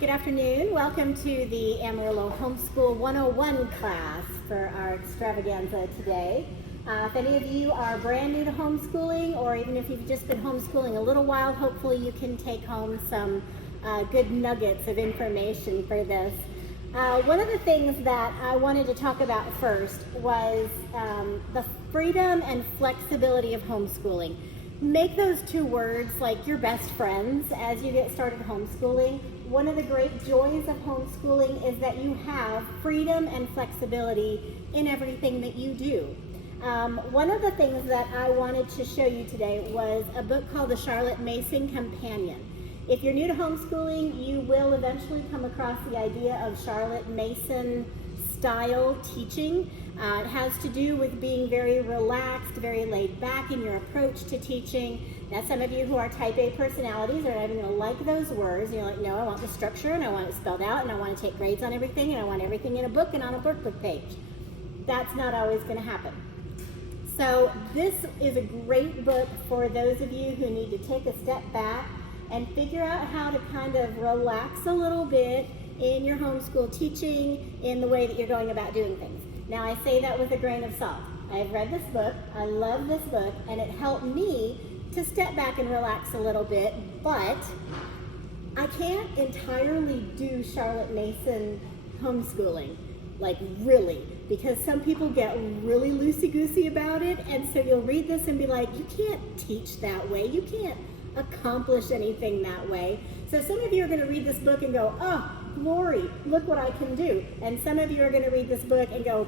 Good afternoon. Welcome to the Amarillo Homeschool 101 class for our extravaganza today. If any of you are brand new to homeschooling, or even if you've just been homeschooling a little while, hopefully you can take home some good nuggets of information for this. One of the things that I wanted to talk about first was the freedom and flexibility of homeschooling. Make those two words like your best friends as you get started homeschooling. One of the great joys of homeschooling is that you have freedom and flexibility in everything that you do. One of the things that I wanted to show you today was a book called The Charlotte Mason Companion. If you're new to homeschooling, you will eventually come across the idea of Charlotte Mason style teaching. It has to do with being very relaxed, very laid back in your approach to teaching. Now, some of you who are type A personalities are not even going to like those words. You're like, no, I want the structure, and I want it spelled out, and I want to take grades on everything, and I want everything in a book and on a workbook page. That's not always going to happen. So this is a great book for those of you who need to take a step back and figure out how to kind of relax a little bit in your homeschool teaching, in the way that you're going about doing things. Now, I say that with a grain of salt. I've read this book, I love this book, and it helped me to step back and relax a little bit, but I can't entirely do Charlotte Mason homeschooling, like really, because some people get really loosey-goosey about it, and so you'll read this and be like, you can't teach that way, you can't accomplish anything that way. So some of you are going to read this book and go, oh, glory, look what I can do. And some of you are going to read this book and go,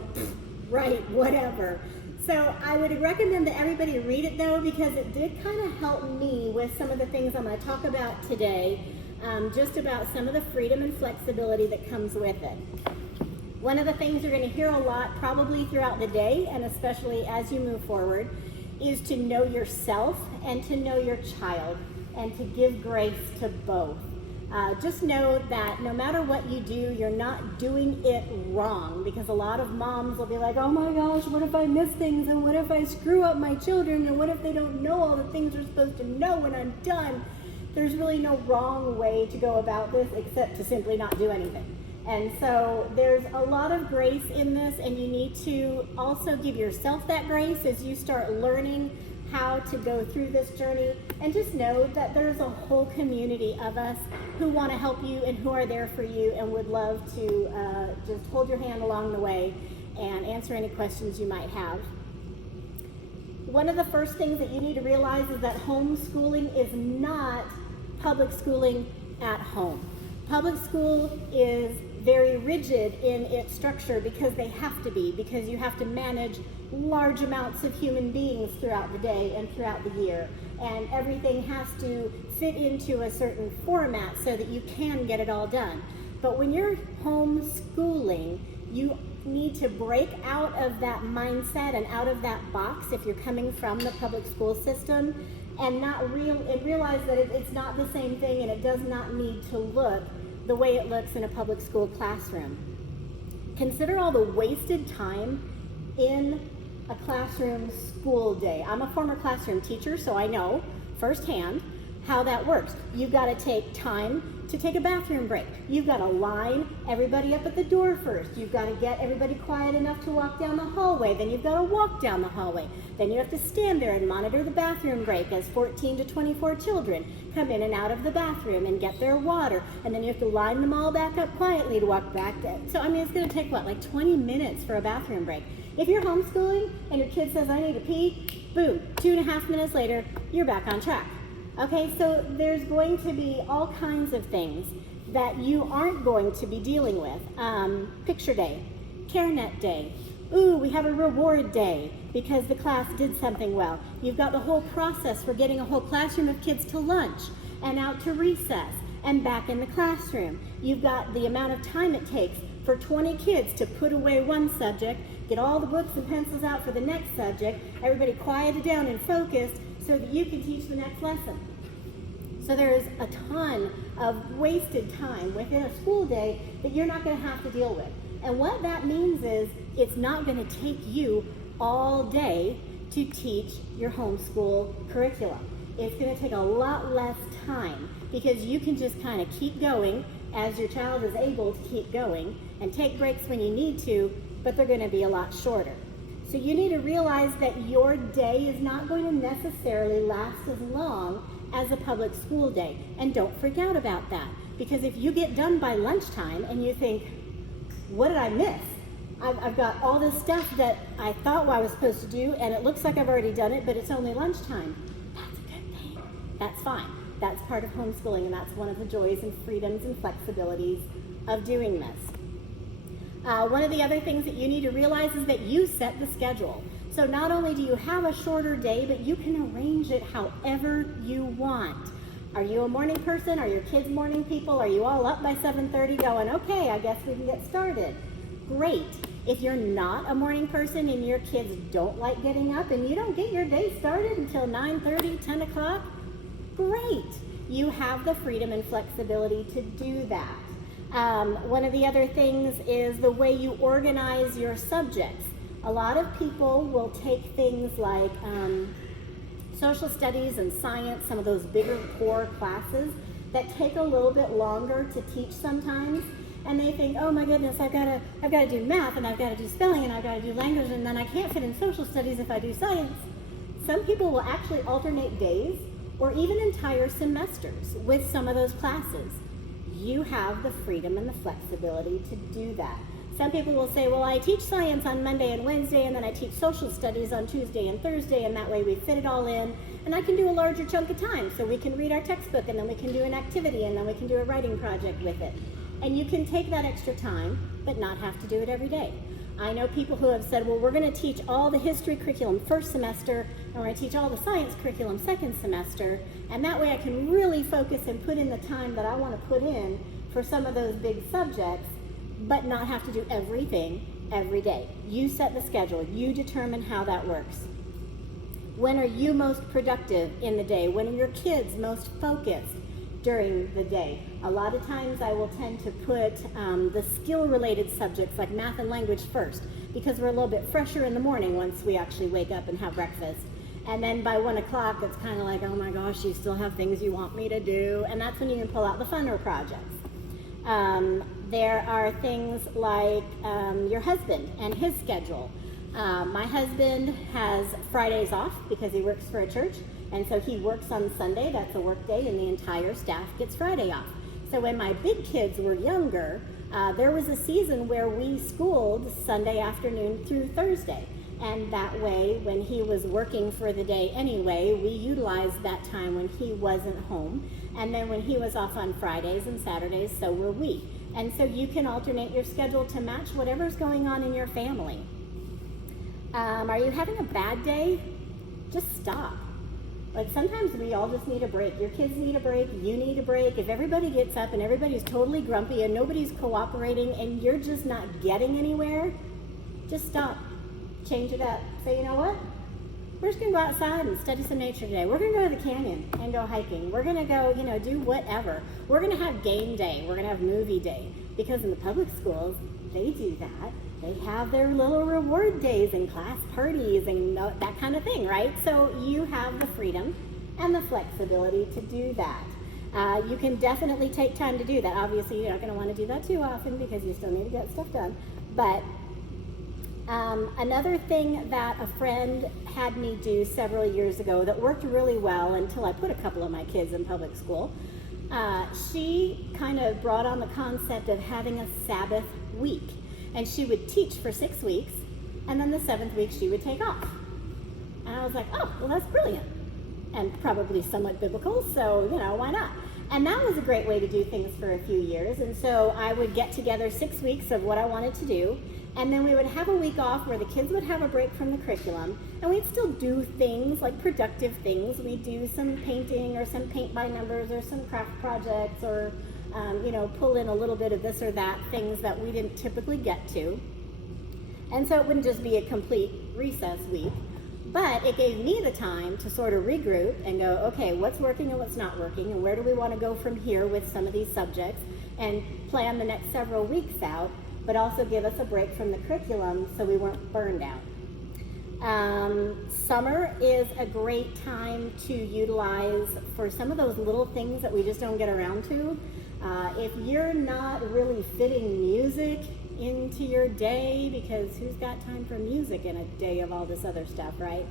right, whatever. So I would recommend that everybody read it though, because it did kind of help me with some of the things I'm going to talk about today, just about some of the freedom and flexibility that comes with it. One of the things you're going to hear a lot probably throughout the day, and especially as you move forward, is to know yourself and to know your child, and to give grace to both. Just know that no matter what you do, you're not doing it wrong, because a lot of moms will be like, oh my gosh, what if I miss things, and what if I screw up my children, and what if they don't know all the things they're supposed to know when I'm done? There's really no wrong way to go about this except to simply not do anything. And so there's a lot of grace in this, and you need to also give yourself that grace as you start learning how to go through this journey. And just know that there's a whole community of us who want to help you and who are there for you and would love to just hold your hand along the way and answer any questions you might have. One of the first things that you need to realize is that homeschooling is not public schooling at home. Public school is very rigid in its structure because they have to be, because you have to manage large amounts of human beings throughout the day and throughout the year, and everything has to fit into a certain format so that you can get it all done. But when you're homeschooling, you need to break out of that mindset and out of that box if you're coming from the public school system, and realize that it's not the same thing, and it does not need to look the way it looks in a public school classroom. Consider all the wasted time in a classroom school day. I'm a former classroom teacher, so I know firsthand how that works. You've got to take time to take a bathroom break. You've got to line everybody up at the door first. You've got to get everybody quiet enough to walk down the hallway. Then you've got to walk down the hallway. Then you have to stand there and monitor the bathroom break as 14 to 24 children come in and out of the bathroom and get their water. And then you have to line them all back up quietly to walk back. So I mean, it's going to take what, like 20 minutes for a bathroom break. If you're homeschooling and your kid says, I need to pee, boom, 2.5 minutes later, you're back on track. Okay, so there's going to be all kinds of things that you aren't going to be dealing with. Picture day, CareNet day. Ooh, we have a reward day because the class did something well. You've got the whole process for getting a whole classroom of kids to lunch and out to recess and back in the classroom. You've got the amount of time it takes for 20 kids to put away one subject, get all the books and pencils out for the next subject, everybody quieted down and focused so that you can teach the next lesson. So there is a ton of wasted time within a school day that you're not going to have to deal with. And what that means is it's not going to take you all day to teach your homeschool curriculum. It's going to take a lot less time because you can just kind of keep going as your child is able to keep going and take breaks when you need to, but they're going to be a lot shorter. So you need to realize that your day is not going to necessarily last as long as a public school day. And don't freak out about that, because if you get done by lunchtime and you think, what did I miss? I've got all this stuff that I thought I was supposed to do, and it looks like I've already done it, but it's only lunchtime. That's a good thing. That's fine. That's part of homeschooling, and that's one of the joys and freedoms and flexibilities of doing this. One of the other things that you need to realize is that you set the schedule. So not only do you have a shorter day, but you can arrange it however you want. Are you a morning person? Are your kids morning people? Are you all up by 7:30 going, okay, I guess we can get started? Great. If you're not a morning person and your kids don't like getting up and you don't get your day started until 9:30, 10 o'clock, great. You have the freedom and flexibility to do that. One of the other things is the way you organize your subjects. A lot of people will take things like social studies and science, some of those bigger core classes that take a little bit longer to teach sometimes. And they think, oh my goodness, I've got to do math, and I've got to do spelling, and I've got to do language, and then I can't fit in social studies if I do science. Some people will actually alternate days or even entire semesters with some of those classes. You have the freedom and the flexibility to do that. Some people will say, well, I teach science on Monday and Wednesday, and then I teach social studies on Tuesday and Thursday, and that way we fit it all in, and I can do a larger chunk of time, so we can read our textbook, and then we can do an activity, and then we can do a writing project with it. And you can take that extra time, but not have to do it every day. I know people who have said, well, we're going to teach all the history curriculum first semester, and we're going to teach all the science curriculum second semester, and that way I can really focus and put in the time that I want to put in for some of those big subjects, but not have to do everything every day. You set the schedule. You determine how that works. When are you most productive in the day? When are your kids most focused during the day? A lot of times I will tend to put the skill-related subjects like math and language first, because we're a little bit fresher in the morning once we actually wake up and have breakfast. And then by 1 o'clock, it's kind of like, oh my gosh, you still have things you want me to do. And that's when you can pull out the funner projects. There are things like your husband and his schedule. My husband has Fridays off because he works for a church, and so he works on Sunday. That's a work day, and the entire staff gets Friday off. So when my big kids were younger, there was a season where we schooled Sunday afternoon through Thursday. And that way, when he was working for the day anyway, we utilized that time when he wasn't home. And then when he was off on Fridays and Saturdays, so were we. And so you can alternate your schedule to match whatever's going on in your family. Are you having a bad day? Just stop. Like, sometimes we all just need a break. Your kids need a break, you need a break. If everybody gets up and everybody's totally grumpy and nobody's cooperating and you're just not getting anywhere, just stop. Change it up. Say, you know what? We're just going to go outside and study some nature today. We're going to go to the canyon and go hiking. We're going to go, do whatever. We're going to have game day. We're going to have movie day. Because in the public schools, they do that. They have their little reward days and class parties and that kind of thing, right? So you have the freedom and the flexibility to do that. You can definitely take time to do that. Obviously, you're not going to want to do that too often because you still need to get stuff done. But another thing that a friend had me do several years ago that worked really well until I put a couple of my kids in public school, she kind of brought on the concept of having a Sabbath week. And she would teach for 6 weeks, and then the 7th week she would take off. And I was like, oh, well, that's brilliant. And probably somewhat biblical, so, why not? And that was a great way to do things for a few years. And so I would get together 6 weeks of what I wanted to do, and then we would have a week off where the kids would have a break from the curriculum, and we'd still do things like productive things. We'd do some painting or some paint by numbers or some craft projects or pull in a little bit of this or that, things that we didn't typically get to. And so it wouldn't just be a complete recess week, but it gave me the time to sort of regroup and go, okay, what's working and what's not working, and where do we want to go from here with some of these subjects, and plan the next several weeks out, but also give us a break from the curriculum so we weren't burned out. Summer is a great time to utilize for some of those little things that we just don't get around to. If you're not really fitting music into your day, because who's got time for music in a day of all this other stuff, right?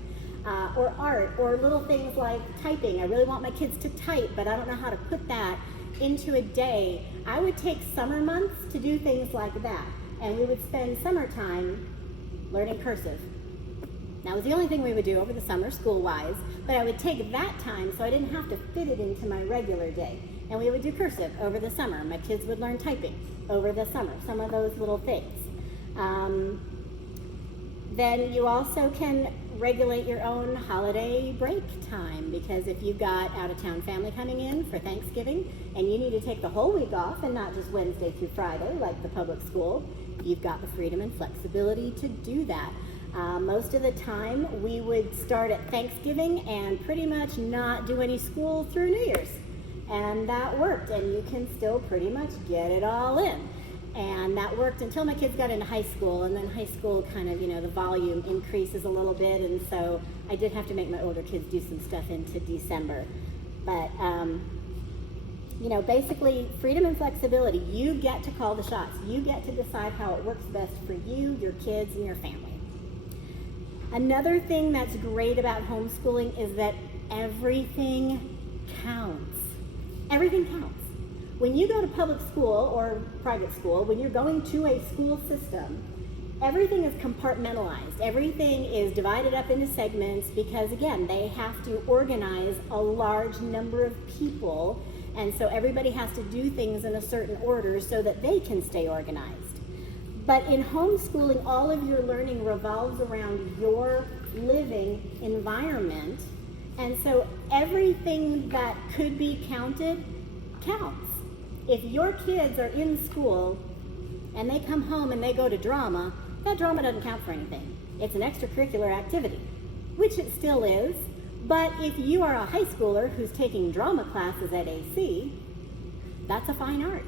Or art, or little things like typing. I really want my kids to type, but I don't know how to put that into a day. I would take summer months to do things like that, and we would spend summertime learning cursive. That was the only thing we would do over the summer, school-wise, but I would take that time so I didn't have to fit it into my regular day. And we would do cursive over the summer. My kids would learn typing over the summer, some of those little things. Then you also can regulate your own holiday break time, because if you've got out-of-town family coming in for Thanksgiving and you need to take the whole week off and not just Wednesday through Friday like the public school, you've got the freedom and flexibility to do that. Most of the time we would start at Thanksgiving and pretty much not do any school through New Year's. And that worked, and you can still pretty much get it all in. And that worked until my kids got into high school, and then high school kind of, the volume increases a little bit, and so I did have to make my older kids do some stuff into December. But, basically freedom and flexibility. You get to call the shots. You get to decide how it works best for you, your kids, and your family. Another thing that's great about homeschooling is that everything counts. Everything counts. When you go to public school or private school, when you're going to a school system, everything is compartmentalized. Everything is divided up into segments because, again, they have to organize a large number of people, and so everybody has to do things in a certain order so that they can stay organized. But in homeschooling, all of your learning revolves around your living environment, and so everything that could be counted counts. If your kids are in school and they come home and they go to drama, that drama doesn't count for anything. It's an extracurricular activity, which it still is. But if you are a high schooler who's taking drama classes at AC, that's a fine art.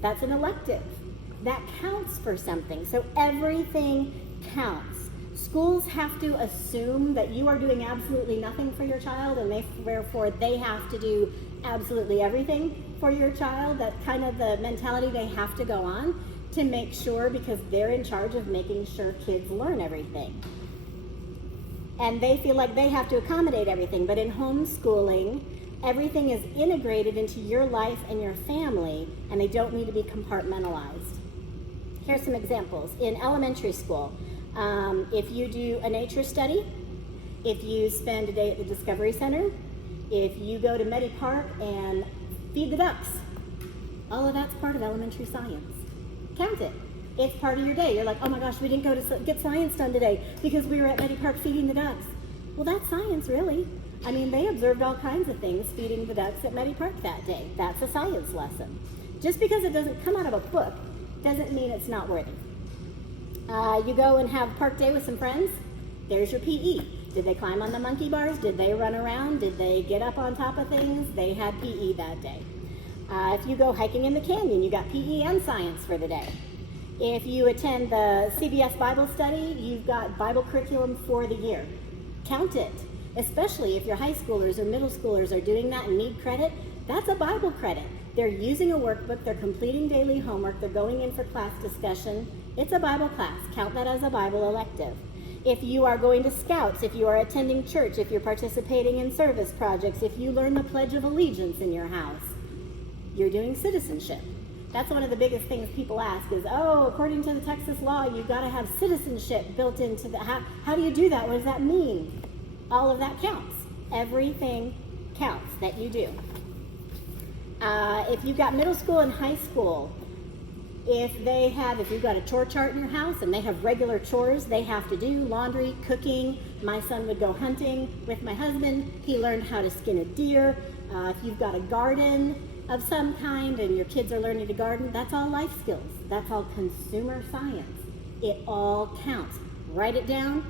That's an elective. That counts for something. So everything counts. Schools have to assume that you are doing absolutely nothing for your child, and therefore they have to do absolutely everything for your child. That's kind of the mentality they have to go on to make sure, because they're in charge of making sure kids learn everything. And they feel like they have to accommodate everything. But in homeschooling, everything is integrated into your life and your family, and they don't need to be compartmentalized. Here's some examples. In elementary school, if you do a nature study, if you spend a day at the Discovery Center, if you go to Medi Park and feed the ducks, all of that's part of elementary science. Count it. It's part of your day. You're like, oh my gosh, we didn't go to get science done today because we were at Medi Park feeding the ducks. Well, that's science, really. I mean, they observed all kinds of things feeding the ducks at Medi Park that day. That's a science lesson. Just because it doesn't come out of a book doesn't mean it's not worthy. You go and have park day with some friends, there's your PE. Did they climb on the monkey bars? Did they run around? Did they get up on top of things? They had PE that day. If you go hiking in the canyon, you got PE and science for the day. If you attend the CBS Bible study, you've got Bible curriculum for the year. Count it, especially if your high schoolers or middle schoolers are doing that and need credit. That's a Bible credit. They're using a workbook, they're completing daily homework, they're going in for class discussion. It's a Bible class. Count that as a Bible elective. If you are going to Scouts, if you are attending church, if you're participating in service projects, if you learn the Pledge of Allegiance in your house, you're doing citizenship. That's one of the biggest things people ask is, oh, according to the Texas law, you've got to have citizenship built into the, how do you do that? What does that mean? All of that counts. Everything counts that you do. If you've got middle school and high school, if you've got a chore chart in your house and they have regular chores they have to do, laundry, cooking. My son would go hunting with my husband. He learned how to skin a deer. If you've got a garden of some kind and your kids are learning to garden, that's all life skills. That's all consumer science. It all counts. Write it down,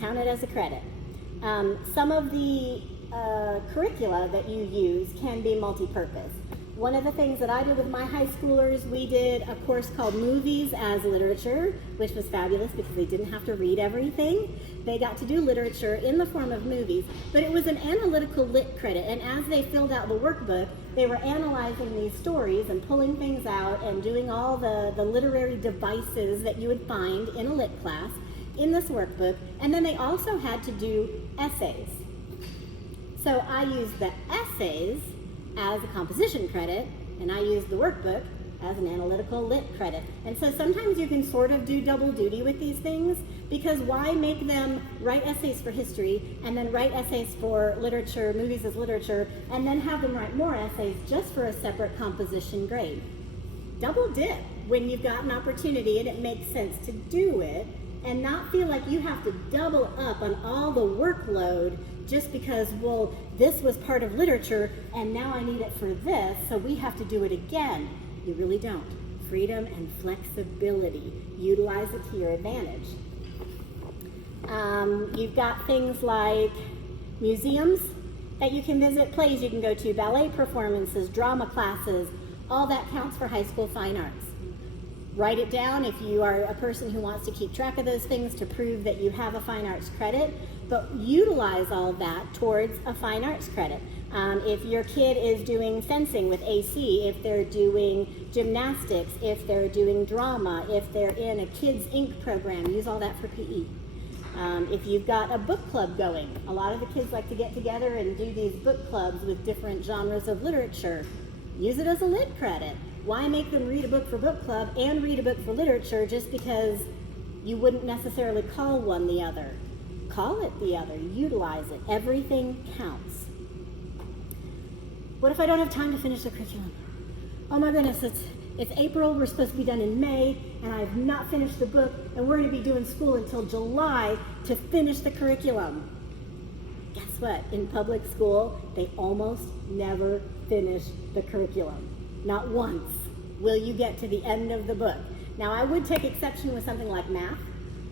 count it as a credit. Some of the curricula that you use can be multi-purpose. One of the things that I did with my high schoolers, we did a course called Movies as Literature, which was fabulous because they didn't have to read everything. They got to do literature in the form of movies, but it was an analytical lit credit, and as they filled out the workbook, they were analyzing these stories and pulling things out and doing all the literary devices that you would find in a lit class in this workbook, and then they also had to do essays. So I used the essays as a composition credit, and I use the workbook as an analytical lit credit. And so sometimes you can sort of do double duty with these things, because why make them write essays for history and then write essays for literature, movies as literature, and then have them write more essays just for a separate composition grade? Double dip when you've got an opportunity and it makes sense to do it, and not feel like you have to double up on all the workload just because, well, this was part of literature and now I need it for this, so we have to do it again. You really don't. Freedom and flexibility. Utilize it to your advantage. You've got things like museums that you can visit, plays you can go to, ballet performances, drama classes. All that counts for high school fine arts. Write it down if you are a person who wants to keep track of those things to prove that you have a fine arts credit, but utilize all of that towards a fine arts credit. If your kid is doing fencing with AC, if they're doing gymnastics, if they're doing drama, if they're in a Kids Inc. program, use all that for PE. If you've got a book club going, a lot of the kids like to get together and do these book clubs with different genres of literature. Use it as a lit credit. Why make them read a book for book club and read a book for literature just because you wouldn't necessarily call one the other? Call it the other. Utilize it. Everything counts. What if I don't have time to finish the curriculum? Oh my goodness, it's April, we're supposed to be done in May, and I have not finished the book, and we're going to be doing school until July to finish the curriculum. Guess what? In public school, they almost never finish the curriculum. Not once will you get to the end of the book. Now, I would take exception with something like math,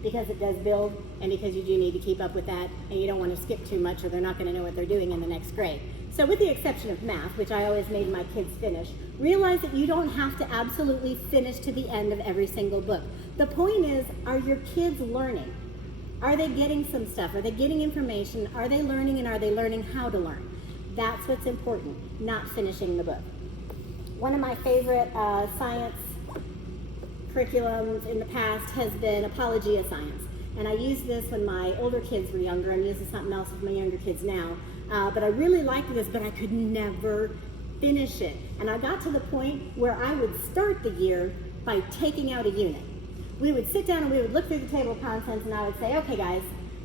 because it does build, and because you do need to keep up with that, and you don't want to skip too much or they're not going to know what they're doing in the next grade. So with the exception of math, which I always made my kids finish, realize that you don't have to absolutely finish to the end of every single book. The point is, are your kids learning? Are they getting some stuff? Are they getting information? Are they learning, and are they learning how to learn? That's what's important, not finishing the book. One of my favorite science curriculums in the past has been Apology of Science. And I used this when my older kids were younger. I'm using something else with my younger kids now. But I really liked this, but I could never finish it. And I got to the point where I would start the year by taking out a unit. We would sit down and we would look through the table of contents, and I would say, okay guys,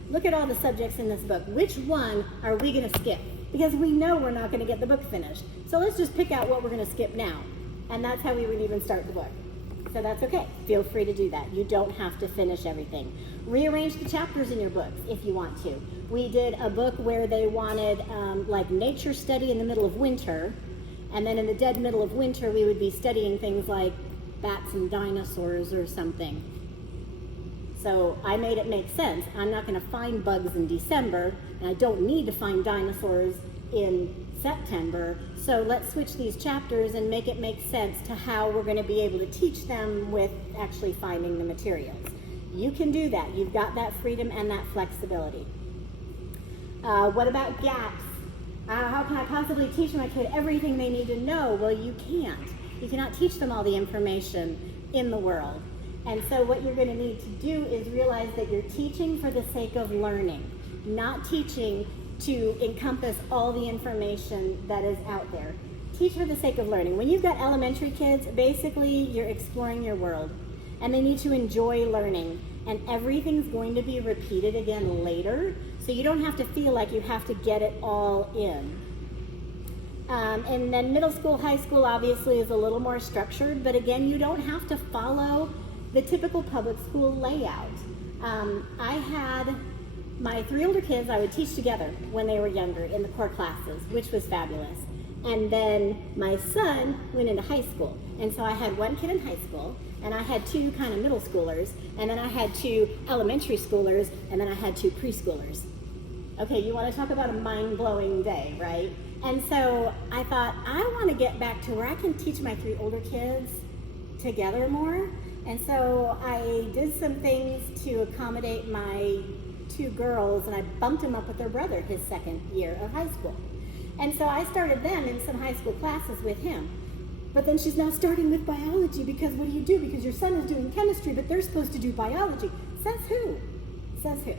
look at all the subjects in this book. Which one are we going to skip? Because we know we're not going to get the book finished. So let's just pick out what we're going to skip now. And that's how we would even start the book. So that's okay. Feel free to do that. You don't have to finish everything. Rearrange the chapters in your books if you want to. We did a book where they wanted like nature study in the middle of winter, and then in the dead middle of winter we would be studying things like bats and dinosaurs or something. So I made it make sense. I'm not going to find bugs in December, and I don't need to find dinosaurs in September. So let's switch these chapters and make it make sense to how we're going to be able to teach them with actually finding the materials. You can do that. You've got that freedom and that flexibility. What about gaps? How can I possibly teach my kid everything they need to know? Well, you can't. You cannot teach them all the information in the world. And so what you're going to need to do is realize that you're teaching for the sake of learning, not teaching to encompass all the information that is out there. Teach for the sake of learning. When you've got elementary kids, basically you're exploring your world, and they need to enjoy learning, and everything's going to be repeated again later, so you don't have to feel like you have to get it all in. And then middle school, high school obviously is a little more structured, but again, you don't have to follow the typical public school layout. I had my 3 older kids I would teach together when they were younger in the core classes, which was fabulous. And then my son went into high school. And so I had 1 kid in high school, and I had 2 kind of middle schoolers, and then I had 2 elementary schoolers, and then I had 2 preschoolers. Okay, you want to talk about a mind-blowing day, right? And so I thought, I want to get back to where I can teach my 3 older kids together more. And so I did some things to accommodate my 2 girls, and I bumped them up with their brother his 2nd year of high school. And so I started them in some high school classes with him. But then she's now starting with biology, because what do you do? Because your son is doing chemistry, but they're supposed to do biology. Says who? Says who?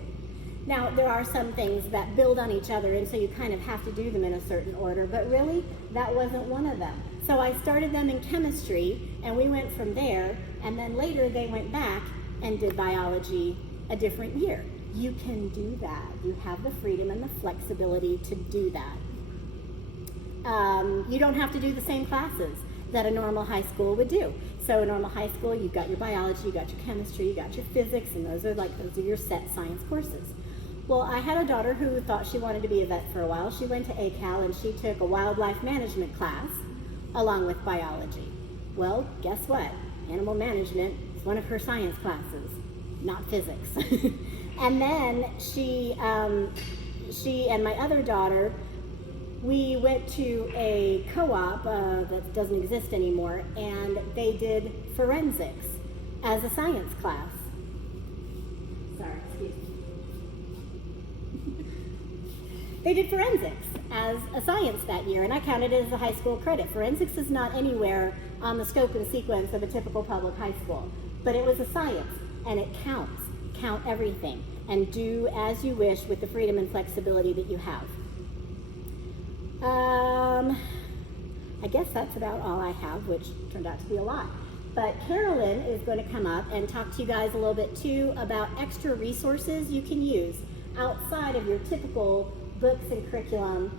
Now, there are some things that build on each other, and so you kind of have to do them in a certain order, but really, that wasn't one of them. So I started them in chemistry, and we went from there, and then later they went back and did biology a different year. You can do that. You have the freedom and the flexibility to do that. You don't have to do the same classes that a normal high school would do. So a normal high school, you've got your biology, you got your chemistry, you got your physics, and those are your set science courses. Well, I had a daughter who thought she wanted to be a vet for a while. She went to ACAL and she took a wildlife management class along with biology. Well, guess what? Animal management is one of her science classes, not physics. And then she and my other daughter, we went to a co-op that doesn't exist anymore, and they did forensics as a science class. Sorry, excuse me. They did forensics as a science that year, and I counted it as a high school credit. Forensics is not anywhere on the scope and sequence of a typical public high school, but it was a science, and it counts. Count everything, and do as you wish with the freedom and flexibility that you have. I guess that's about all I have, which turned out to be a lot. But Carolyn is going to come up and talk to you guys a little bit too about extra resources you can use outside of your typical books and curriculum,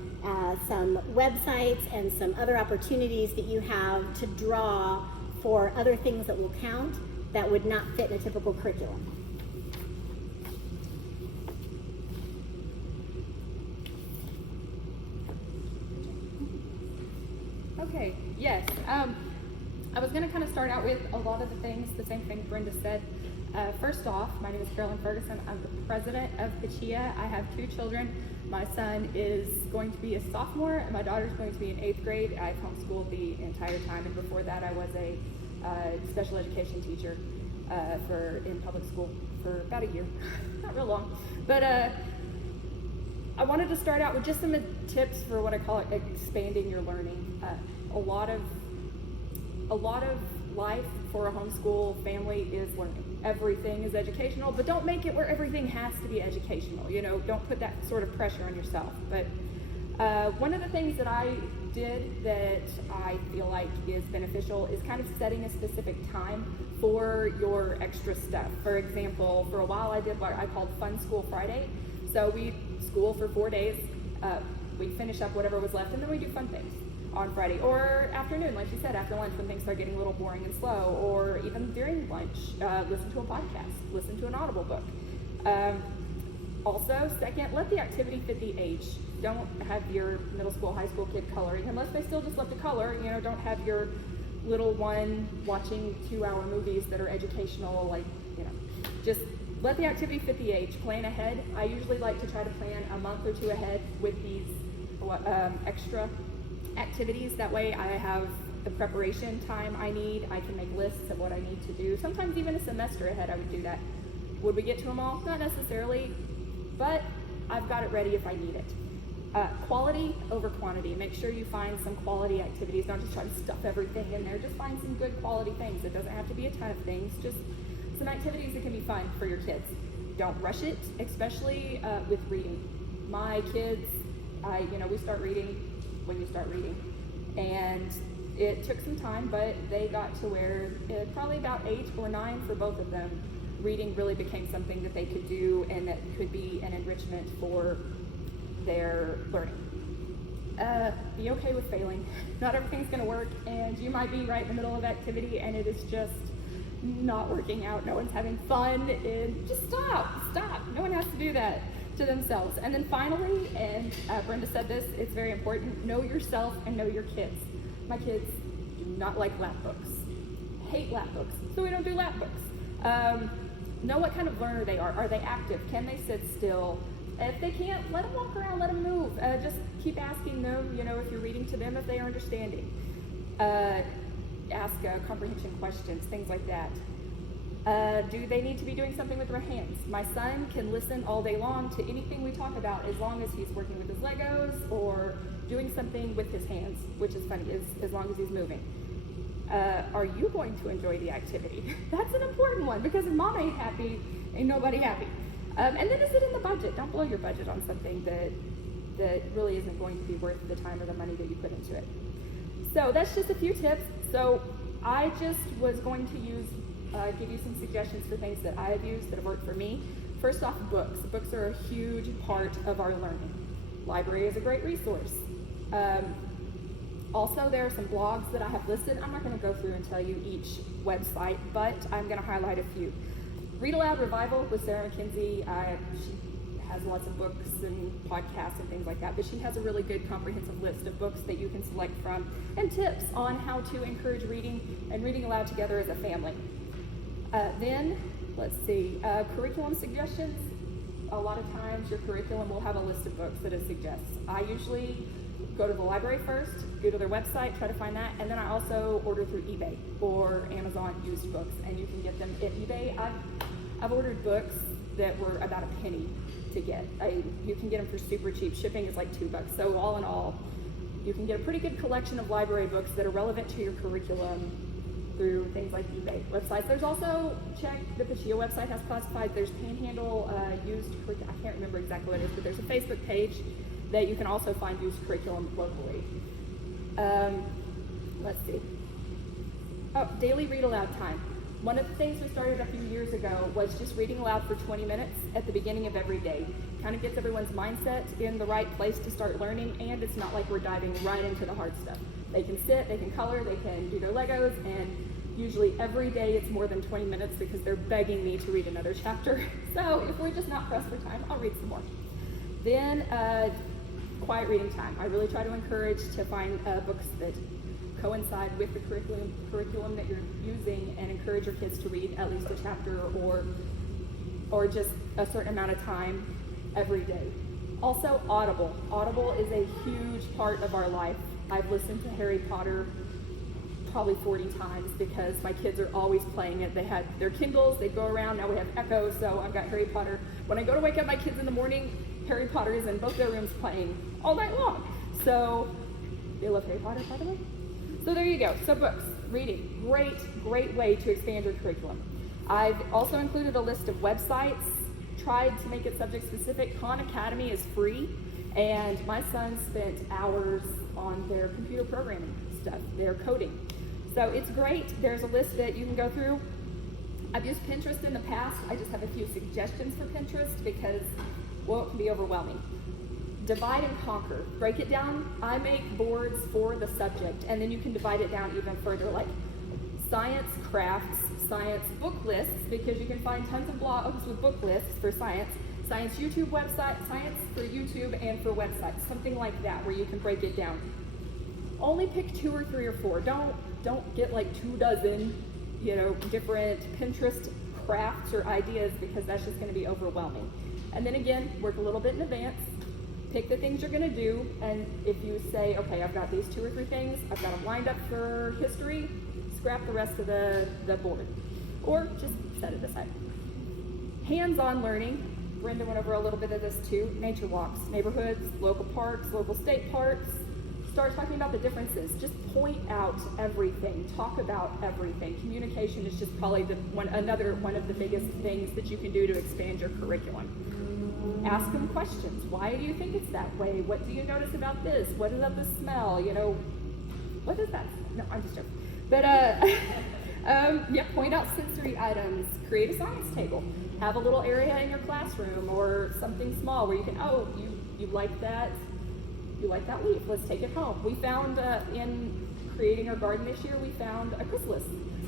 some websites and some other opportunities that you have to draw for other things that will count that would not fit in a typical curriculum. Okay, yes. I was going to kind of start out with a lot of the things, the same thing Brenda said. First off, my name is Carolyn Ferguson. I'm the president of Pachia. I have 2 children. My son is going to be a sophomore, and my daughter's going to be in 8th grade. I've homeschooled the entire time, and before that I was a special education teacher in public school for about a year. Not real long. But I wanted to start out with just some tips for what I call expanding your learning. A lot of life for a homeschool family is learning. Everything is educational, but don't make it where everything has to be educational. You know, don't put that sort of pressure on yourself. But one of the things that I did that I feel like is beneficial is kind of setting a specific time for your extra stuff. For example, for a while I did what I called Fun School Friday. So we school for 4 days, we finish up whatever was left, and then we do fun things on Friday. Or afternoon, like you said, after lunch when things start getting a little boring and slow, or even during lunch, listen to a podcast, listen to an Audible book. Also, second, let the activity fit the age. Don't have your middle school, high school kid coloring, unless they still just love to color. You know, don't have your little one watching 2-hour movies that are educational, like, you know, just let the activity fit the age. Plan ahead. I usually like to try to plan a month or 2 ahead with these extra activities. That way I have the preparation time I need. I can make lists of what I need to do. Sometimes even a semester ahead I would do that. Would we get to them all? Not necessarily, but I've got it ready if I need it. Quality over quantity. Make sure you find some quality activities. Don't just try to stuff everything in there. Just find some good quality things. It doesn't have to be a ton of things. Just some activities that can be fun for your kids. Don't rush it, especially with reading. My kids, we start reading when you start reading. And it took some time, but they got to where probably about 8 or 9 for both of them. Reading really became something that they could do and that could be an enrichment for their learning. Be okay with failing. Not everything's going to work, and you might be right in the middle of activity and it is just not working out. No one's having fun, and just stop. No one has to do that to themselves. And then finally, and Brenda said this, it's very important, know yourself and know your kids. My kids do not like lap books, hate lap books, so we don't do lap books. Know what kind of learner they are. Are they active? Can they sit still? If they can't, let them walk around, let them move. Just keep asking them, if you're reading to them, if they are understanding. Ask comprehension questions, things like that. Do they need to be doing something with their hands? My son can listen all day long to anything we talk about as long as he's working with his Legos or doing something with his hands, which is funny, as long as he's moving. Are you going to enjoy the activity? That's an important one, because if mom ain't happy, ain't nobody happy. And then is it in the budget? Don't blow your budget on something that really isn't going to be worth the time or the money that you put into it. So that's just a few tips. So I just was going to give you some suggestions for things that I have used that have worked for me. First off, books. Books are a huge part of our learning. Library is a great resource. Also, there are some blogs that I have listed. I'm not going to go through and tell you each website, but I'm going to highlight a few. Read Aloud Revival with Sarah McKenzie. She has lots of books and podcasts and things like that, but she has a really good comprehensive list of books that you can select from and tips on how to encourage reading and reading aloud together as a family. Then, let's see, curriculum suggestions. A lot of times your curriculum will have a list of books that it suggests. I usually go to the library first, go to their website, try to find that, and then I also order through eBay or Amazon used books, and you can get them at eBay. I've ordered books that were about a penny to get. You can get them for super cheap. Shipping is like $2. So all in all, you can get a pretty good collection of library books that are relevant to your curriculum through things like eBay websites. There's also, check the Pachio website has classified. There's Panhandle used, I can't remember exactly what it is, but there's a Facebook page that you can also find used curriculum locally. Let's see. Oh, daily read aloud time. One of the things we started a few years ago was just reading aloud for 20 minutes at the beginning of every day. Kind of gets everyone's mindset in the right place to start learning, and it's not like we're diving right into the hard stuff. They can sit, they can color, they can do their Legos, and usually every day it's more than 20 minutes because they're begging me to read another chapter. So if we're just not pressed for time, I'll read some more. Then quiet reading time. I really try to encourage to find books that coincide with the curriculum that you're using, and encourage your kids to read at least a chapter or just a certain amount of time every day. Also, Audible. Audible is a huge part of our life. I've listened to Harry Potter probably 40 times because my kids are always playing it. They had their Kindles, they go around, now we have Echo, so I've got Harry Potter. When I go to wake up my kids in the morning, Harry Potter is in both their rooms playing all night long. So, they love Harry Potter, by the way. So there you go. So books, reading, great way to expand your curriculum. I've also included a list of websites, tried to make it subject specific. Khan Academy is free, and my son spent hours on their computer programming stuff, their coding. So it's great. There's a list that you can go through. I've used Pinterest in the past. I just have a few suggestions for Pinterest because, well, it can be overwhelming. Divide and conquer. Break it down. I make boards for the subject, and then you can divide it down even further, like science crafts, science book lists, because you can find tons of blogs with book lists for science, science YouTube website, science for YouTube and for websites, something like that, where you can break it down. Only pick 2 or 3 or 4. Don't get like 24, different Pinterest crafts or ideas, because that's just going to be overwhelming. And then again, work a little bit in advance. Pick the things you're going to do, and if you say, okay, I've got these 2 or 3 things, I've got them lined up for history, scrap the rest of the board, or just set it aside. Hands-on learning. Brenda went over a little bit of this too. Nature walks, neighborhoods, local parks, local state parks. Start talking about the differences. Just point out everything. Talk about everything. Communication is just probably another one of the biggest things that you can do to expand your curriculum. Ask them questions. Why do you think it's that way? What do you notice about this? What about the smell? What is that? No, I'm just joking. But point out sensory items. Create a science table. Have a little area in your classroom or something small where you can, you like that? You like that leaf? Let's take it home. We found in creating our garden this year, we found a chrysalis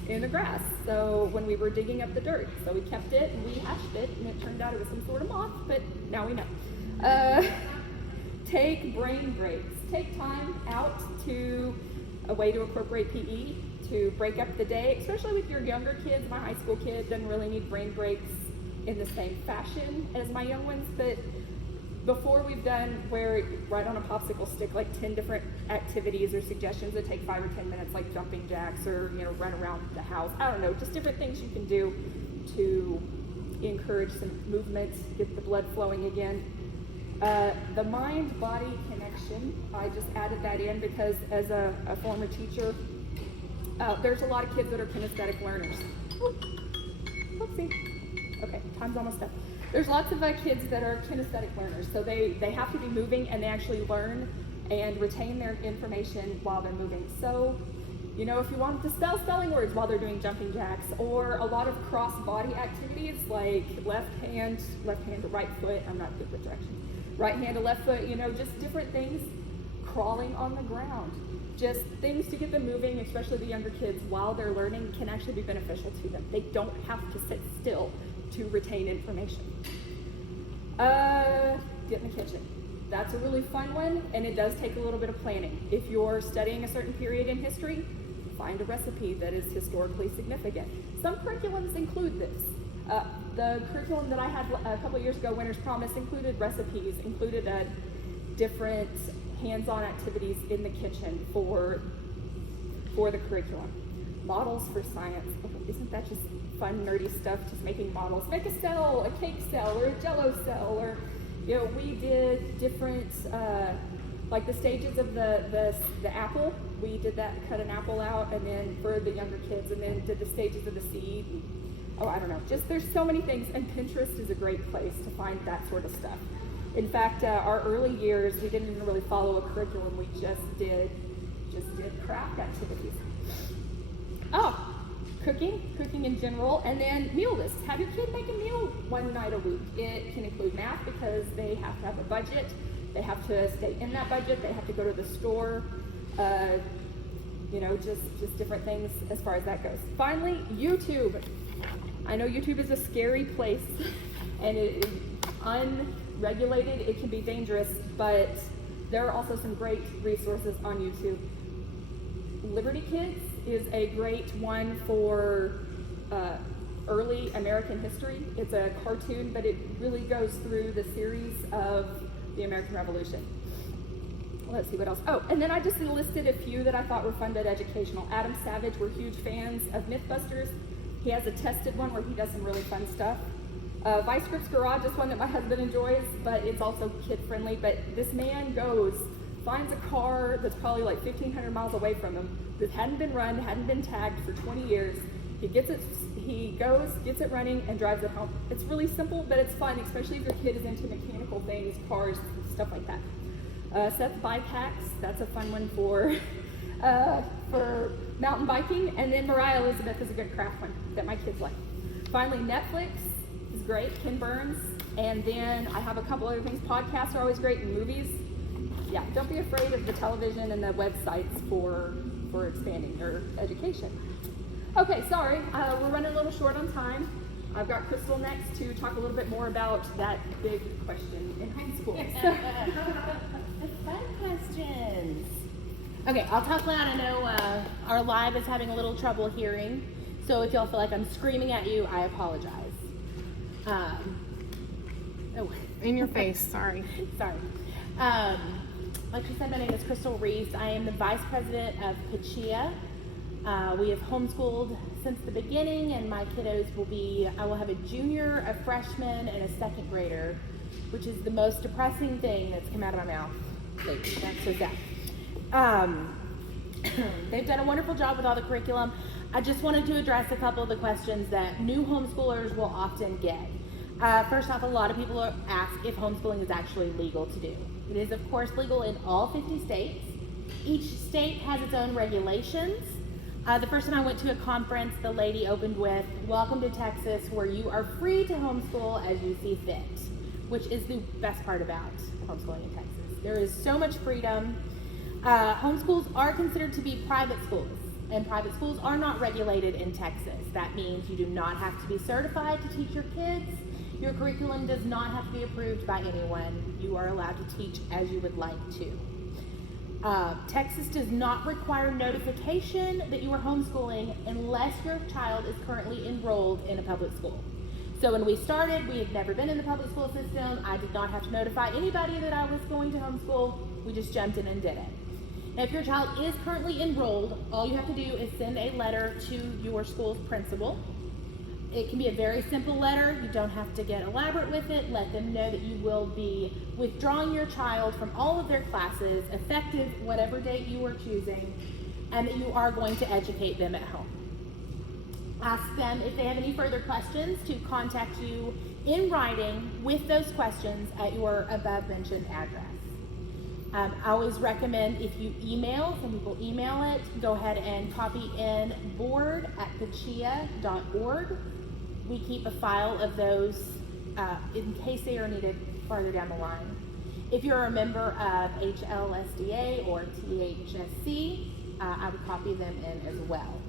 in the grass. So when we were digging up the dirt, so we kept it and we hatched it, and it turned out it was some sort of moth, but now we know. Take brain breaks. Take time out to a way to incorporate PE to break up the day, especially with your younger kids. My high school kid doesn't really need brain breaks in the same fashion as my young ones, but Before we've done where right on a popsicle stick like 10 different activities or suggestions that take 5 or 10 minutes, like jumping jacks or run around the house. I don't know, just different things you can do to encourage some movement, get the blood flowing again. The mind-body connection, I just added that in because as a former teacher, there's a lot of kids that are kinesthetic learners. Oopsie. Okay, time's almost up. There's lots of kids that are kinesthetic learners, so they have to be moving and they actually learn and retain their information while they're moving. So, if you want to spell spelling words while they're doing jumping jacks, or a lot of cross-body activities like left hand to right foot, I'm not good with directions, right hand to left foot, just different things, crawling on the ground. Just things to get them moving, especially the younger kids, while they're learning can actually be beneficial to them. They don't have to sit still to retain information. Get in the kitchen. That's a really fun one, and it does take a little bit of planning. If you're studying a certain period in history, find a recipe that is historically significant. Some curriculums include this. The curriculum that I had a couple years ago, Winter's Promise, included recipes, included different hands-on activities in the kitchen for the curriculum. Models for science. Oh, isn't that just fun, nerdy stuff, just making models? Make a cell, a cake cell, or a jello cell, or, we did different, like the stages of the apple. We did that, cut an apple out, and then for the younger kids, and then did the stages of the seed. I don't know, just there's so many things, and Pinterest is a great place to find that sort of stuff. In fact, our early years, we didn't even really follow a curriculum. We just did craft activities. Cooking in general, and then meal lists. Have your kid make a meal one night a week. It can include math because they have to have a budget. They have to stay in that budget. They have to go to the store. Just different things as far as that goes. Finally, YouTube. I know YouTube is a scary place, and it is unregulated. It can be dangerous, but there are also some great resources on YouTube. Liberty Kids is a great one for early American history. It's a cartoon, but it really goes through the series of the American Revolution. Let's see what else. Oh, and then I just enlisted a few that I thought were fun but educational. Adam Savage, we're huge fans of Mythbusters. He has a tested one where he does some really fun stuff. Vice Grips Garage is one that my husband enjoys, but it's also kid-friendly. But this man finds a car that's probably like 1,500 miles away from him that hadn't been run, hadn't been tagged for 20 years. He gets it running, and drives it home. It's really simple, but it's fun, especially if your kid is into mechanical things, cars, stuff like that. Seth's Bike Hacks, that's a fun one for mountain biking. And then Mariah Elizabeth is a good craft one that my kids like. Finally, Netflix is great, Ken Burns. And then I have a couple other things. Podcasts are always great, and movies. Yeah, don't be afraid of the television and the websites for expanding your education. Okay, sorry, we're running a little short on time. I've got Crystal next to talk a little bit more about that big question in homeschool. The fun questions. Okay, I'll talk loud. I know our live is having a little trouble hearing, so if y'all feel like I'm screaming at you, I apologize. In your face, sorry. Sorry. Like you said, my name is Crystal Reese. I am the vice president of Pachia. We have homeschooled since the beginning, and my kiddos I will have a junior, a freshman, and a second grader, which is the most depressing thing that's come out of my mouth lately. That's so sad. They've done a wonderful job with all the curriculum. I just wanted to address a couple of the questions that new homeschoolers will often get. First off, a lot of people ask if homeschooling is actually legal to do. It is, of course, legal in all 50 states. Each state has its own regulations. The first time I went to a conference, the lady opened with, "Welcome to Texas, where you are free to homeschool as you see fit," which is the best part about homeschooling in Texas. There is so much freedom. Homeschools are considered to be private schools, and private schools are not regulated in Texas. That means you do not have to be certified to teach your kids. Your curriculum does not have to be approved by anyone. You are allowed to teach as you would like to. Texas does not require notification that you are homeschooling unless your child is currently enrolled in a public school. So when we started, we had never been in the public school system. I did not have to notify anybody that I was going to homeschool. We just jumped in and did it. Now, if your child is currently enrolled, all you have to do is send a letter to your school's principal. It can be a very simple letter. You don't have to get elaborate with it. Let them know that you will be withdrawing your child from all of their classes, effective whatever date you are choosing, and that you are going to educate them at home. Ask them if they have any further questions to contact you in writing with those questions at your above mentioned address. I always recommend if you email, some people email it, go ahead and copy in board@pachia.org. We keep a file of those in case they are needed farther down the line. If you're a member of HLSDA or THSC, I would copy them in as well.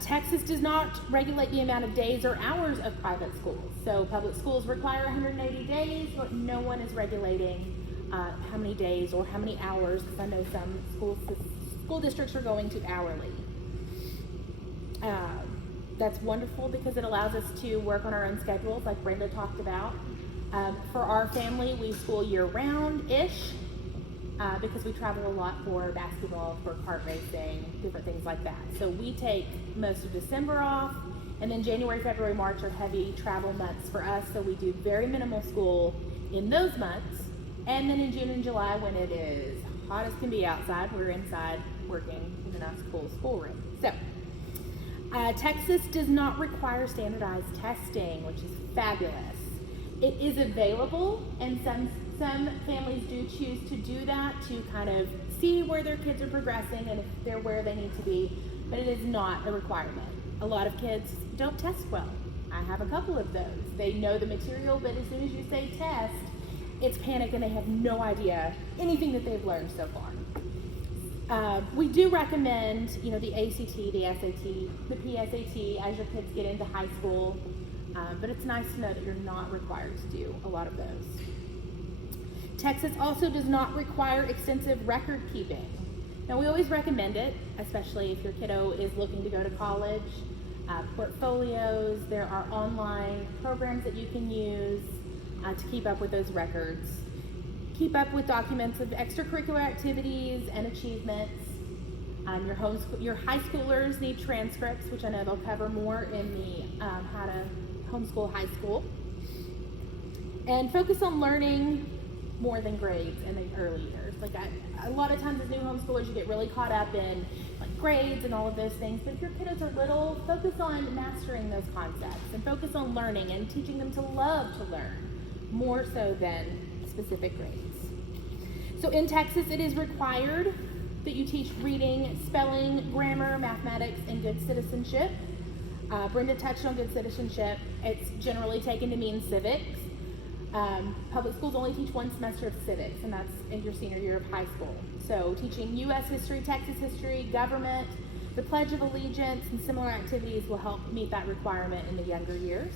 Texas does not regulate the amount of days or hours of private schools. So public schools require 180 days, but no one is regulating how many days or how many hours, because I know some school districts are going to hourly. That's wonderful because it allows us to work on our own schedules, like Brenda talked about. For our family, we school year-round-ish, because we travel a lot for basketball, for kart racing, different things like that. So we take most of December off, and then January, February, March are heavy travel months for us, so we do very minimal school in those months. And then in June and July, when it is hot as can be outside, we're inside working in a nice cool schoolroom. So Texas does not require standardized testing, which is fabulous. It is available, and some families do choose to do that to kind of see where their kids are progressing and if they're where they need to be, but it is not a requirement. A lot of kids don't test well. I have a couple of those. They know the material, but as soon as you say test, it's panic and they have no idea anything that they've learned so far. We do recommend, the ACT, the SAT, the PSAT as your kids get into high school, but it's nice to know that you're not required to do a lot of those. Texas also does not require extensive record keeping. Now, we always recommend it, especially if your kiddo is looking to go to college. Portfolios, there are online programs that you can use to keep up with those records. Keep up with documents of extracurricular activities and achievements. Your high schoolers need transcripts, which I know they'll cover more in the how to homeschool high school. And focus on learning more than grades in the early years. Like a lot of times as new homeschoolers, you get really caught up in grades and all of those things. But if your kiddos are little, focus on mastering those concepts and focus on learning and teaching them to love to learn more so than specific grades. So in Texas, it is required that you teach reading, spelling, grammar, mathematics, and good citizenship. Brenda touched on good citizenship. It's generally taken to mean civics. Public schools only teach one semester of civics, and that's in your senior year of high school. So teaching U.S. history, Texas history, government, the Pledge of Allegiance, and similar activities will help meet that requirement in the younger years.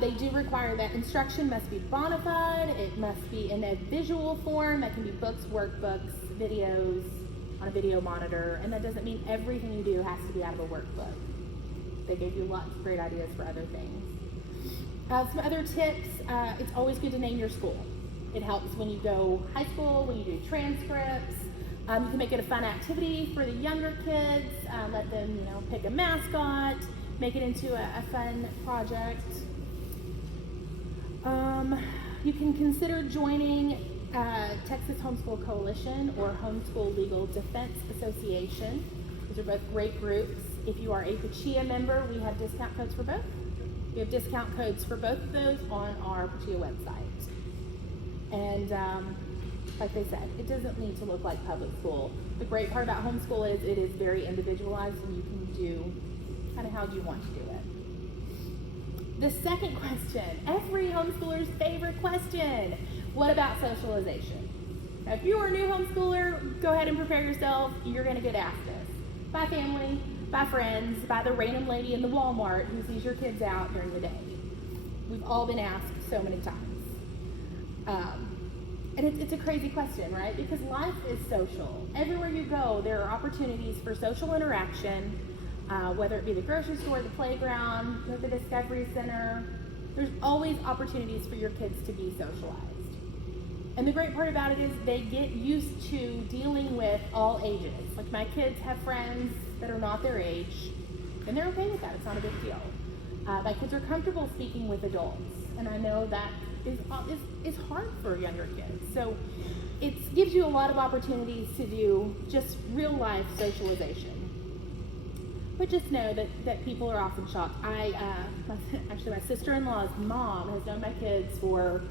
They do require that instruction must be bona fide. It must be in a visual form. That can be books, workbooks, videos on a video monitor, and that doesn't mean everything you do has to be out of a workbook. They gave you lots of great ideas for other things. Some other tips, it's always good to name your school. It helps when you go high school, when you do transcripts. You can make it a fun activity for the younger kids. Let them, pick a mascot, make it into a fun project. You can consider joining Texas Homeschool Coalition or Homeschool Legal Defense Association. These are both great groups. If you are a Pachia member, we have discount codes for both. We have discount codes for both of those on our Pachia website. And like they said, it doesn't need to look like public school. The great part about homeschool is it is very individualized and you can do kind of how you want to do it. The second question, every homeschooler's favorite question, what about socialization? Now, if you are a new homeschooler, go ahead and prepare yourself. You're going to get asked this by family, by friends, by the random lady in the Walmart who sees your kids out during the day. We've all been asked so many times. And it's a crazy question, right? Because life is social. Everywhere you go, there are opportunities for social interaction. whether it be the grocery store, the playground, the Discovery Center. There's always opportunities for your kids to be socialized. And the great part about it is they get used to dealing with all ages. Like my kids have friends that are not their age, and they're okay with that. It's not a big deal. My kids are comfortable speaking with adults, and I know that is hard for younger kids. So it gives you a lot of opportunities to do just real life socialization. But just know that people are often shocked. Actually, my sister-in-law's mom has known my kids for,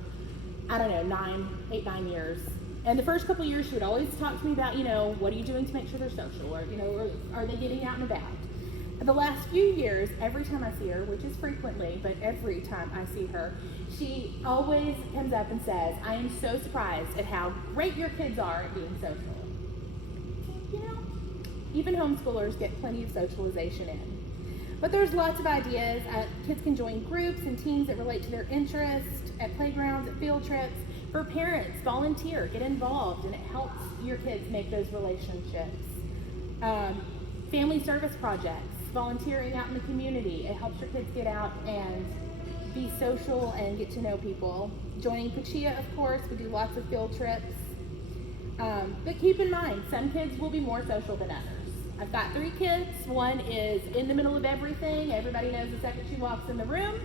I don't know, 8, 9 years. And the first couple of years, she would always talk to me about, what are you doing to make sure they're social? Or, or are they getting out and about? The last few years, every time I see her, which is frequently, but every time I see her, she always comes up and says, I am so surprised at how great your kids are at being social. Even homeschoolers get plenty of socialization in. But there's lots of ideas. Kids can join groups and teams that relate to their interests, at playgrounds, at field trips. For parents, volunteer, get involved, and it helps your kids make those relationships. Family service projects, volunteering out in the community. It helps your kids get out and be social and get to know people. Joining Pachia, of course, we do lots of field trips. But keep in mind, some kids will be more social than others. I've got 3 kids. One is in the middle of everything. Everybody knows the second she walks in the room.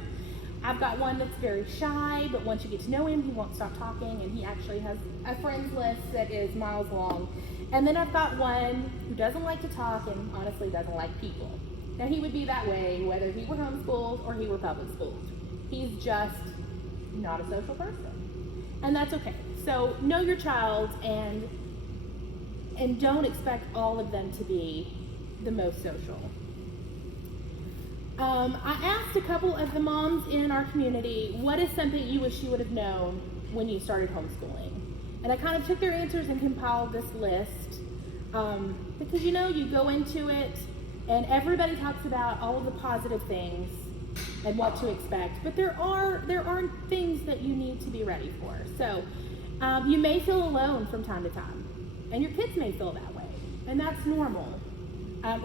I've got one that's very shy, but once you get to know him, he won't stop talking, and he actually has a friends list that is miles long. And then I've got one who doesn't like to talk and honestly doesn't like people. Now, he would be that way whether he were homeschooled or he were public schooled. He's just not a social person. And that's okay. So know your child and don't expect all of them to be the most social. I asked a couple of the moms in our community, what is something you wish you would have known when you started homeschooling? And I kind of took their answers and compiled this list. Because you go into it and everybody talks about all of the positive things and what to expect, but there are things that you need to be ready for. So you may feel alone from time to time. And your kids may feel that way, and that's normal.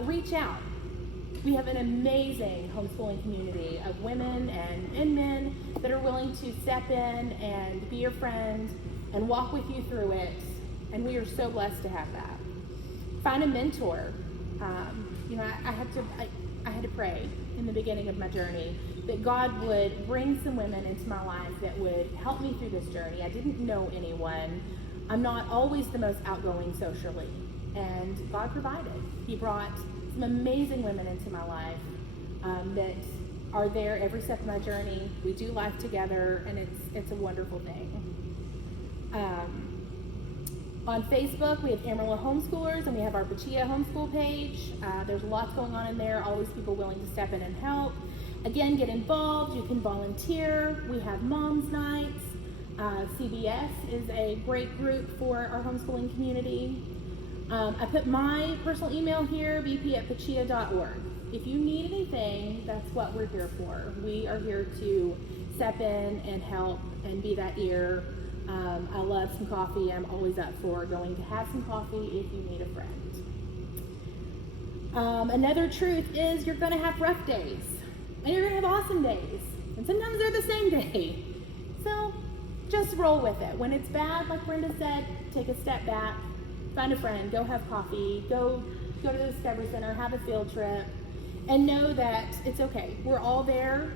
Reach out. We have an amazing homeschooling community of women and men that are willing to step in and be your friend and walk with you through it, and we are so blessed to have that. Find a mentor. I had to pray in the beginning of my journey that God would bring some women into my life that would help me through this journey. I didn't know anyone. I'm not always the most outgoing socially, and God provided. He brought some amazing women into my life that are there every step of my journey. We do life together, and it's a wonderful thing. On Facebook, we have Amarillo Homeschoolers, and we have our Pachia homeschool page. There's lots going on in there, always people willing to step in and help. Again, get involved. You can volunteer. We have Moms Nights. CBS is a great group for our homeschooling community. I put my personal email here, vp@pachia.org. If you need anything, that's what we're here for. We are here to step in and help and be that ear. I love some coffee. I'm always up for going to have some coffee if you need a friend. Another truth is you're going to have rough days, and you're going to have awesome days, and sometimes they're the same day. So just roll with it. When it's bad, like Brenda said, take a step back, find a friend, go have coffee, go to the Discovery Center, have a field trip, and know that it's okay. We're all there.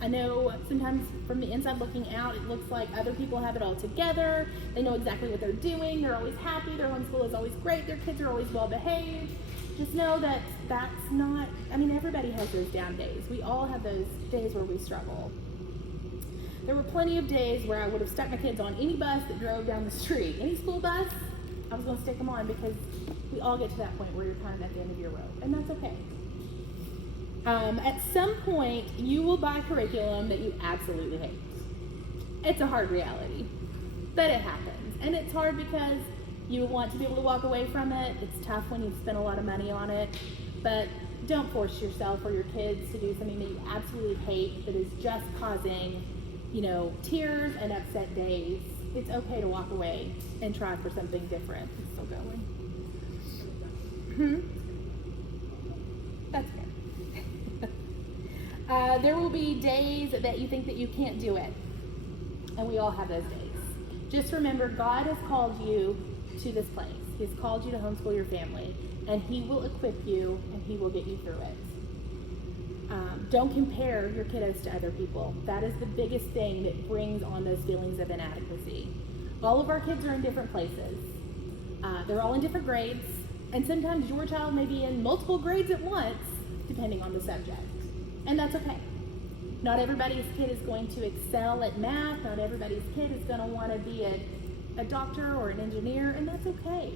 I know sometimes from the inside looking out, it looks like other people have it all together. They know exactly what they're doing. They're always happy. Their homeschool is always great. Their kids are always well behaved. Just know that that's not, everybody has those down days. We all have those days where we struggle. There were plenty of days where I would have stuck my kids on any bus that drove down the street. Any school bus, I was going to stick them on because we all get to that point where you're kind of at the end of your rope, and that's okay. At some point, you will buy curriculum that you absolutely hate. It's a hard reality, but it happens. And it's hard because you want to be able to walk away from it. It's tough when you've spent a lot of money on it, but don't force yourself or your kids to do something that you absolutely hate that is just causing tears and upset days. It's okay to walk away and try for something different. It's still going. That's good. There will be days that you think that you can't do it. And we all have those days. Just remember, God has called you to this place. He's called you to homeschool your family. And He will equip you and He will get you through it. Don't compare your kiddos to other people. That is the biggest thing that brings on those feelings of inadequacy. All of our kids are in different places. They're all in different grades. And sometimes your child may be in multiple grades at once, depending on the subject. And that's okay. Not everybody's kid is going to excel at math. Not everybody's kid is going to want to be a doctor or an engineer, and that's okay.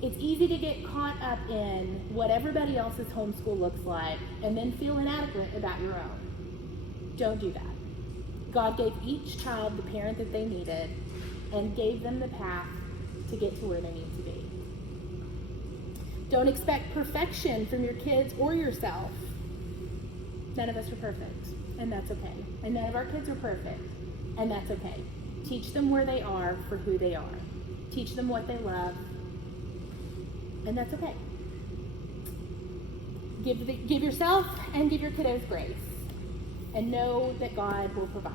It's easy to get caught up in what everybody else's homeschool looks like and then feel inadequate about your own. Don't do that. God gave each child the parent that they needed and gave them the path to get to where they need to be. Don't expect perfection from your kids or yourself. None of us are perfect, and that's okay. And none of our kids are perfect, and that's okay. Teach them where they are for who they are. Teach them what they love, and that's okay. Give yourself and give your kiddos grace, and know that God will provide.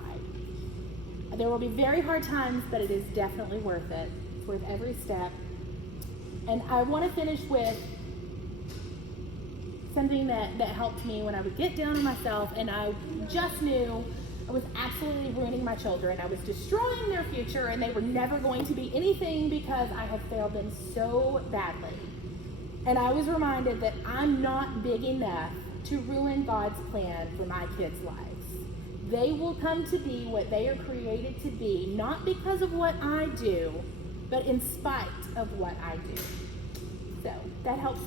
There will be very hard times, but it is definitely worth it. It's worth every step. And I want to finish with something that helped me when I would get down on myself and I just knew I was absolutely ruining my children. I was destroying their future and they were never going to be anything because I had failed them so badly. And I was reminded that I'm not big enough to ruin God's plan for my kids' lives. They will come to be what they are created to be, not because of what I do, but in spite of what I do. So that helps